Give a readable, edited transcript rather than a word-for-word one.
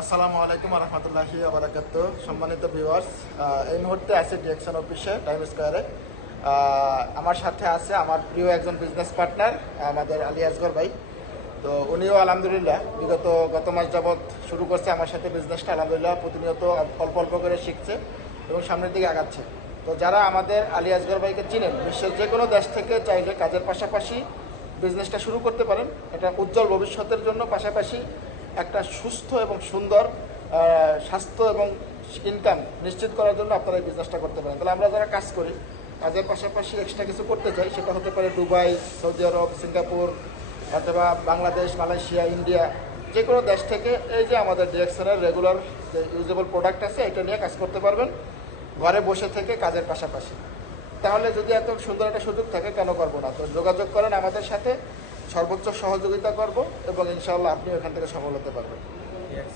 আসসালামু আলাইকুম রহমতুল্লাহি আবরাকাতুহু। সম্মানিত ভিউয়ার্স, এই মুহূর্তে আছে ডিএকশন অফিসে টাইম স্কোয়ারে। আমার সাথে আছে আমার প্রিয় একজন বিজনেস পার্টনার আমাদের আলী আসগর ভাই। তো উনিও আলহামদুলিল্লাহ গত মাস যাবৎ শুরু করছে আমার সাথে বিজনেসটা। আলহামদুলিল্লাহ প্রতিনিয়ত অল্প অল্প করে শিখছে এবং সামনের দিকে আগাচ্ছে। তো যারা আমাদের আলী আসগর ভাইকে চিনেন, বিশ্বের যে কোনো দেশ থেকে চাইলে কাজের পাশাপাশি বিজনেসটা শুরু করতে পারেন। এটা উজ্জ্বল ভবিষ্যতের জন্য, পাশাপাশি একটা সুস্থ এবং সুন্দর স্বাস্থ্য এবং ইনকাম নিশ্চিত করার জন্য আপনারা এই বিজনেসটা করতে পারেন। তাহলে আমরা যারা কাজ করি, কাজের পাশাপাশি এক্সট্রা কিছু করতে চাই, সেটা হতে পারে দুবাই, সৌদি আরব, সিঙ্গাপুর, অথবা বাংলাদেশ, মালয়েশিয়া, ইন্ডিয়া, যে কোনো দেশ থেকে এই যে আমাদের ডিএক্সএনের রেগুলার যে ইউজেবল প্রোডাক্ট আছে, এটা নিয়ে কাজ করতে পারবেন ঘরে বসে থেকে কাজের পাশাপাশি। তাহলে যদি এত সুন্দর একটা সুযোগ থাকে, কেন করবো না? তো যোগাযোগ করেন আমাদের সাথে, সর্বোচ্চ সহযোগিতা করব এবং ইনশাআল্লাহ আপনি ওখান থেকে সফল হতে পারবেন।